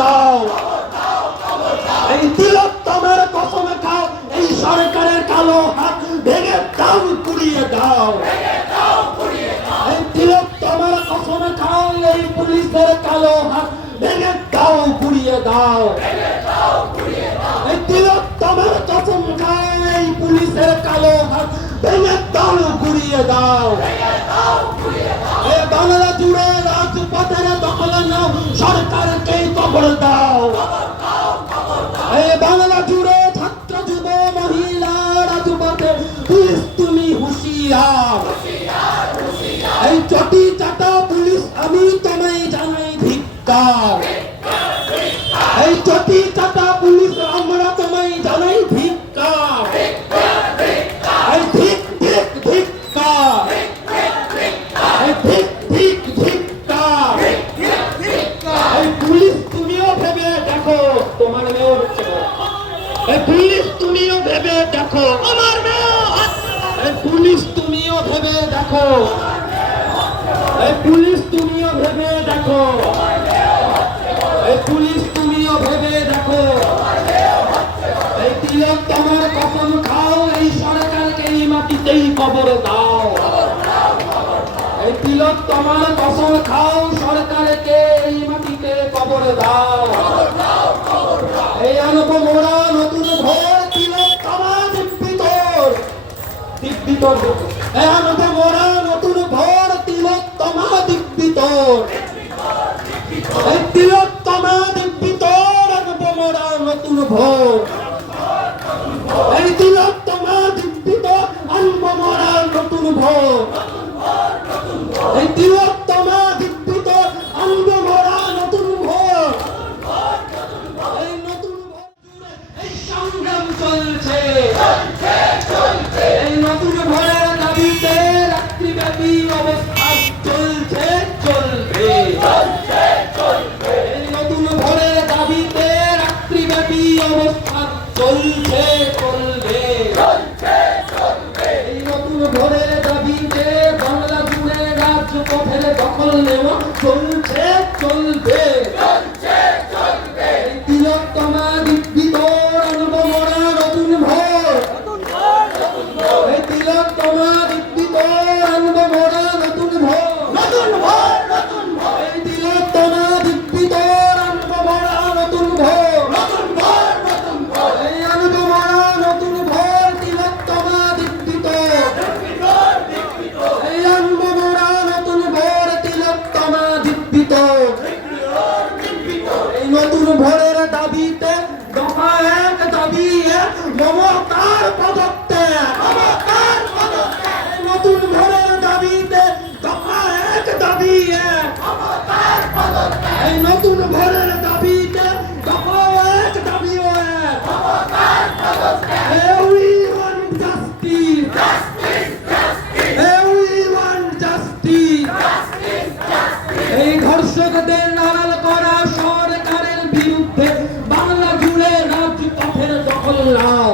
দাও। এই তিলোত্তমার কসম খাও, এই সরকারের কালো হাত ভেঙে দাও, পুড়িয়ে দাও। এই তিলোত্তমার কসম খাও, এই পুলিশের কালো হাত ভেঙে দাও, পুড়িয়ে দাও। এই তিলোত্তমার কসম খাও, এই পুলিশের কালো হাত ভেঙে দাও, পুড়িয়ে দাও। এই বাংলা জুড়ে রাজপথের দখল নাও, সরকারকে কবর দাও। এই বাংলা জুড়ে ছাত্র যুব মহিলা রাজপথে পুলিশ তুমি হুঁশিয়ার। এই চটি চাটা পুলিশ আমি তোমায় জানাই ধিক্কার। এই চটি চাটা পুলিশ আমরা তোমায় জানাই ধিক্কার। এই ধিক ধিক ধিক্কার। এই ধিক ধিক ধিক্কার। এই পুলিশ তুমিও ভেবে দেখো তোমার মেয়ে হচ্ছে। এই পুলিশ তুমিও ভেবে দেখো আমার মেয়ে। এই পুলিশ তুমিও ভেবে দেখো। এই পুলিশ তুমিও ভেবে দেখো। এই পুলিশ তুমিও ভেবে দেখো। এই তিলোত্তমার কসম খাও, এই সরকারকে এই মাটিতেই কবর দাও। এই তিলোত্তমার কসম খাও, সরকারকে এই মাটিতে কবর দাও। এই আনব মোরা নতুন ভোর, তিলোত্তমা দিব্যিতর দিব্যিতর। এই আনব মোরা নতুন ভোর, তিলোত্তমা দিব্যিতর। এই তিলোত্তমা দিব্যিতর, আনব মোরা নতুন ভোর। এই তিলোত্তমা দিব্যিতর, আনব মোরা নতুন ভোর। এই তিলোত্তমা দিব্যিতর, আনব মোরা নতুন ভোর। এই নতুন ভোর জুড়ে এই সংগ্রাম চলছে। এই নতুন ভোরের দাবিতে রাত্রিব্যাপী অবস্থান চলছে, চলবে। এই নতুন ভোরের দাবিতে রাত্রিব্যাপী অবস্থান চলছে, চলবে। এই নতুন ভোরের দাবিতে বাংলা জুড়ে রাজপথের দখল নেওয়া চলছে, চলবে। এই তিলোত্তমা দিব্যিতর, আনব মোরা নতুন ভোর। এই তিলোত্তমা দিব্যিতর, আনব মোরা নতুন ভোর। এই তিলোত্তমা দিব্যিতর, আনব মোরা নতুন ভোর। এই আনব মোরা নতুন ভোর, তিলোত্তমা দিব্যিতর। এই আনব মোরা নতুন ভোর, তিলোত্তমা দিব্যিতর। এই নতুন ভোরের দাবিতে দফা এক দাবি এক, মমতার পদত্যাগ। এই নতুন ভোরের দাবিতে দফা এক দাবি এক। এই নতুন ভোরের দাবিতে দফা এক দাবি এক। We want justice. We want justice. এই ধর্ষকদের নাড়াল করা সরকারের বিরুদ্ধে বাংলা জুড়ে রাজপথের দখল নাও।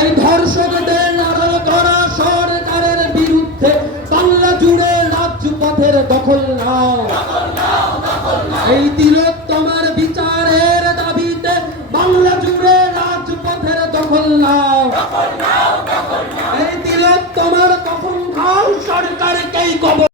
এই ধর্ষকদের নাড়াল করা সরকারের বিরুদ্ধে বাংলা জুড়ে রাজপথের দখল নাও। এই তিলো